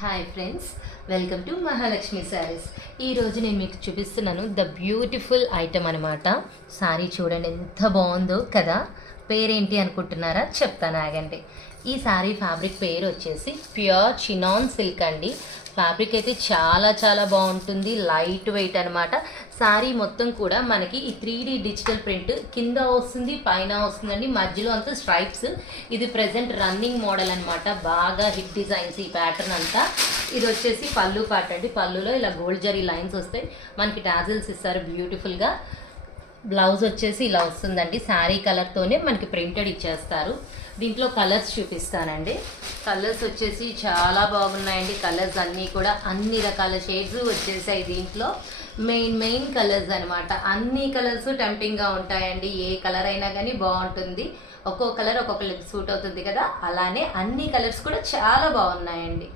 Hi friends, welcome to Mahalakshmi saris. ఈరోజు నేను మీకు చూపిస్తున్నాను ద బ్యూటిఫుల్ ఐటమ్ అనమాట. శారీ చూడండి ఎంత బాగుందో కదా. పేరేంటి అనుకుంటున్నారా? చెప్తాను, ఆగండి. ఈ శారీ ఫ్యాబ్రిక్ పేరు వచ్చేసి ప్యూర్ చినాన్ సిల్క్ అండి. ఫ్యాబ్రిక్ అయితే చాలా చాలా బాగుంటుంది, లైట్ వెయిట్ అనమాట. శారీ మొత్తం కూడా మనకి ఈ 3D డిజిటల్ ప్రింట్ కింద వస్తుంది, పైన వస్తుందండి, మధ్యలో అంతా స్ట్రైప్స్. ఇది ప్రెసెంట్ రన్నింగ్ మోడల్ అనమాట. బాగా హిట్ డిజైన్స్ ఈ ప్యాటర్న్ అంతా. ఇది వచ్చేసి పళ్ళు పార్ట్ అండి. పళ్ళులో ఇలా గోల్డ్ జరీ లైన్స్ వస్తాయి, మనకి టాజిల్స్ ఇస్తారు బ్యూటిఫుల్గా. బ్లౌజ్ వచ్చేసి ఇలా వస్తుందండి. శారీ కలర్తోనే మనకి ప్రింటెడ్ ఇచ్చేస్తారు. దీంట్లో కలర్స్ చూపిస్తానండి. కలర్స్ వచ్చేసి చాలా బాగున్నాయండి. కలర్స్ అన్నీ కూడా అన్ని రకాల షేడ్స్ వచ్చేసాయి దీంట్లో. మెయిన్ కలర్స్ అనమాట. అన్ని కలర్స్ టెంప్టింగ్గా ఉంటాయండి. ఏ కలర్ అయినా కానీ బాగుంటుంది. ఒక్కో కలర్ ఒక్కొక్క సూట్ అవుతుంది కదా, అలానే అన్ని కలర్స్ కూడా చాలా బాగున్నాయండి.